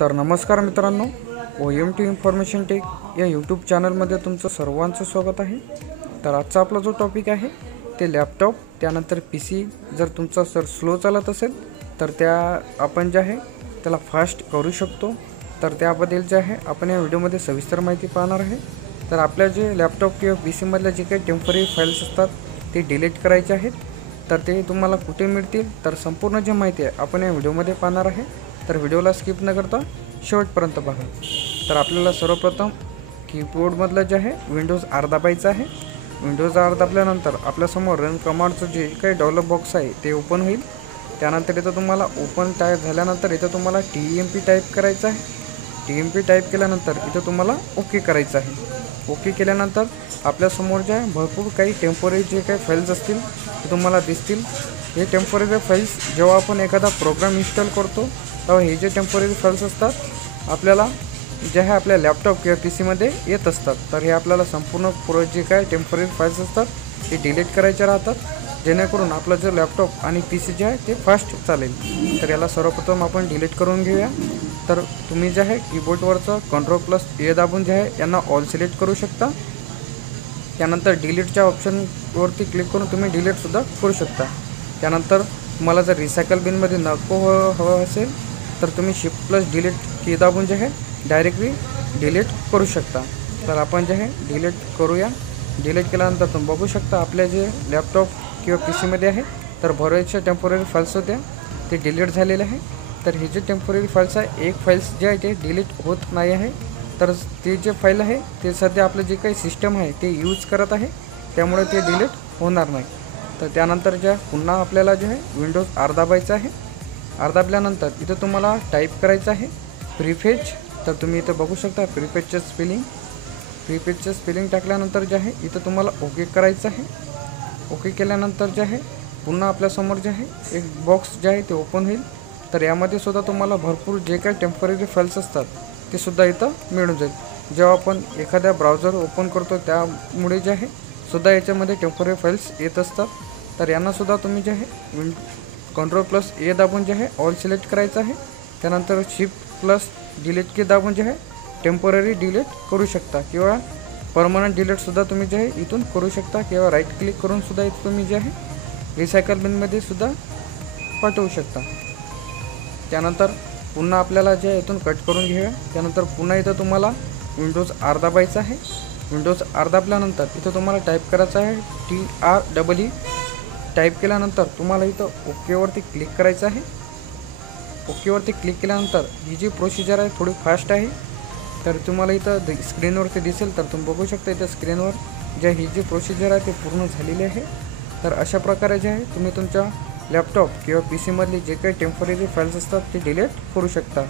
तर नमस्कार मित्रांनो, OMT इन्फॉर्मेशन टेक या यूट्यूब चॅनलमध्ये तुमचं सर्वांचं स्वागत आहे। तर आजचा आपला जो टॉपिक आहे ते लॅपटॉप त्यानंतर PC जर तुमचा स्लो चालत असेल तर त्या आपण जे आहे त्याला फास्ट करू शकतो। तर त्याबद्दल जे आहे आपण या व्हिडिओमध्ये सविस्तर माहिती पाहणार आहे। तर आपल्या जे लॅपटॉप किंवा PC मधल्या जे काही टेम्पररी फाइल्स असतात ते डिलीट करायचे आहेत। तर ते तुम्हाला कुठे मिळतील तर संपूर्ण जी माहिती आहे आपण या व्हिडिओमध्ये पाहणार आहे। तर व्हिडिओला स्किप न करता शेवटपर्यंत पहा। तर आपल्याला सर्वप्रथम कीबोर्डमधलं जे आहे विंडोज R दाबायचं आहे। विंडोज R दाबल्यानंतर आपल्यासमोर रन कमांडचं जे काही डायलॉग बॉक्स आहे ते ओपन होईल। त्यानंतर इथं तुम्हाला ओपन टाईप झाल्यानंतर इथं तुम्हाला TMP टाईप करायचं आहे। TMP टाईप केल्यानंतर इथं तुम्हाला ओके करायचं आहे। ओके केल्यानंतर आपल्यासमोर जे आहे भरपूर काही टेम्पररी जे काही फाइल्स असतील ते तुम्हाला दिसतील। हे टेम्पररी फाइल्स जेव्हा आपण एखादा प्रोग्राम इन्स्टॉल करतो तेव्हा हे जे टेम्पररी फाइल्स असतात आपल्याला जे आहे आपल्या लॅपटॉप किंवा PC मध्ये येत असतात। तर हे आपल्याला संपूर्ण जे काय टेम्पररी फाइल्स असतात ते डिलीट करायचे राहतात, जेणेकरून आपला जो लॅपटॉप आणि PC जे आहे ते फास्ट चालेल। तर याला सर्वप्रथम आपण डिलीट करून घेऊया। तर तुम्ही जे आहे कीबोर्डवरचं Ctrl+A दाबून जे आहे यांना ऑल सिलेक्ट करू शकता। त्यानंतर डिलीटच्या ऑप्शनवरती क्लिक करून तुम्ही डिलीटसुद्धा करू शकता। त्यानंतर तुम्हाला जर रिसायकल बिनमध्ये नको हवं असेल तर तुम्ही Shift+Delete की दाबून जे आहे डायरेक्टली डिलीट करू शकता। तर आपण जे आहे डिलीट करूया। डिलीट केल्यानंतर तुम्ही बघू शकता आपल्या जे लॅपटॉप किंवा PC मध्ये आहे तर बरेचशा टेम्पररी फाइल्स होत्या ते डिलीट झालेले आहे। तर हे जे टेम्पररी फाइल्स आहे एक फाइल्स जे आहे ते डिलीट होत नाही आहे। तर ते जे फाईल आहे ते सध्या आपलं जे काही सिस्टम आहे ते यूज करत आहे, त्यामुळे ते डिलीट होणार नाही। तर त्यानंतर ज्या पुन्हा आपल्याला जे आहे विंडोज R दाबायचं आहे। R दाबल्यानंतर इथं तुम्हाला टाईप करायचं आहे प्रीफेज। तर तुम्ही इथं बघू शकता प्रीफेजचं स्पेलिंग टाकल्यानंतर जे आहे इथं तुम्हाला ओके करायचं आहे। ओके केल्यानंतर जे आहे पुन्हा आपल्यासमोर जे आहे एक बॉक्स जे आहे ते ओपन होईल। तर यामध्ये सुद्धा तुम्हाला भरपूर जे काही टेम्पररी फाइल्स असतात ते सुद्धा इथं मिळून जाईल। जेव्हा आपण एखाद्या ब्राउझर ओपन करतो त्यामुळे जे आहे सुद्धा याच्यामध्ये टेम्पररी फाइल्स येत असतात। तर यांना सुद्धा तुम्ही जे आहे Ctrl+A दाबून जे आहे ऑल सिलेक्ट करायचं आहे। त्यानंतर Shift+Delete की दाबून जे आहे टेम्पररी डिलीट करू शकता किंवा परमनंट डिलीटसुद्धा तुम्ही जे आहे इथून करू शकता, किंवा राईट क्लिक करून सुद्धा इथं तुम्ही जे आहे रिसायकल बिनमध्ये सुद्धा पाठवू शकता। त्यानंतर पुन्हा आपल्याला जे इथून कट करून घेऊया। त्यानंतर पुन्हा इथं तुम्हाला विंडोज R दाबायचं आहे। विंडोज R दाबल्यानंतर इथं तुम्हाला टाईप करायचं आहे TREE। टाईप केल्यानंतर तुम्हाला इथं ओकेवरती क्लिक करायचं आहे। ओकेवरती क्लिक केल्यानंतर ही जी प्रोसिजर आहे थोडी फास्ट आहे। तर तुम्हाला इथं स्क्रीनवरती दिसेल, तर तुम्ही बघू शकता इथं स्क्रीनवर जे ही जी प्रोसिजर आहे ते पूर्ण झालेली आहे। तर अशा प्रकारे जे आहे तुम्ही तुमच्या लॅपटॉप किंवा PC मधले जे काही टेम्पररी फाइल्स असतात ते डिलीट करू शकता।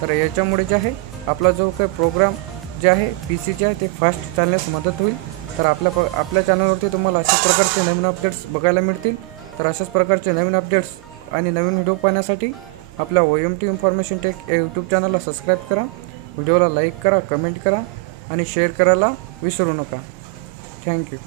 तर याच्यामुळे जे आहे आपला जो काही प्रोग्राम जे आहे PC जे आहे ते फास्ट चालण्यास मदत होईल। तर आपल्या चॅनलवरती तुम्हाला अशाच प्रकारचे नवीन अपडेट्स बघायला मिळतील। तर अशाच प्रकारचे नवीन अपडेट्स आणि नवीन व्हिडिओ पाहण्यासाठी आपल्या OMT इन्फॉर्मेशन टेक या यूट्यूब चॅनलला सबस्क्राईब करा, व्हिडिओला लाईक करा, कमेंट करा आणि शेअर करायला विसरू नका। थँक्यू।